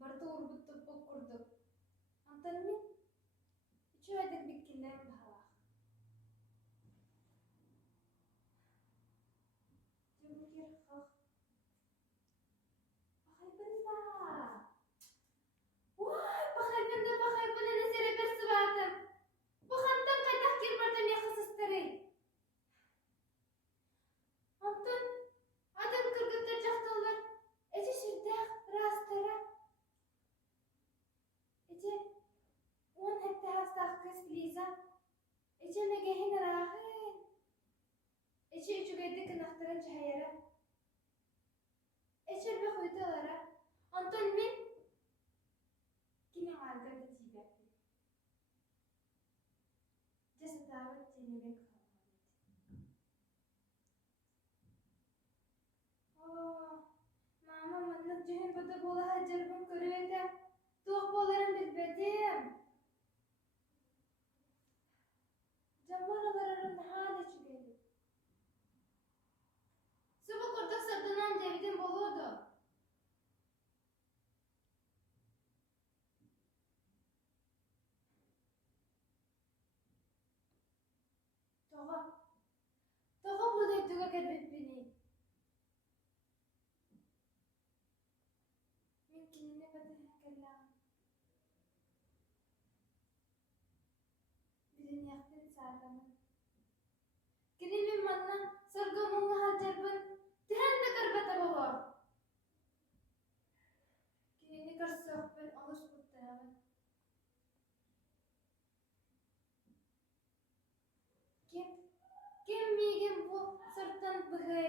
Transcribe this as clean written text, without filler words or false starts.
Barıta urbut tıbbık kurduk. Antan min, üçü aydır bitkillerim bahalak. Cemikir hak. Bakay bunda. Vay, bakay bunda nesere bir sıvatım. Bu hantan kaydak girmardam yakası starey. Antan, adam kırgıtlar cahtalar. Ece şirdeğ rastara. Ece, on hette hastaq kız Liza. Ece megehin rahın. Ece üçügeyde kınaktaran çayara. Ece bir kuytalara. Anton min kine alga da tibekli. Cesa davet cenebek kalmadı. Mama mannak cehen bada bola hajar bun körüvete. Tuğ bolarım bilbedim. Jamaralarım hali çügeydi. Subu kurduk sırdınan devidim boludu. Toğa. Toğa bu deytuğa gerbek beni. Min kinine bada hekellam. Birin yaktin sargamın. Kini min manna sargamın hajar bun. Tehen de karbata bolu. Kini karsak ben alış kutlayamın. Kim? Kim migin bu sırttan bıgay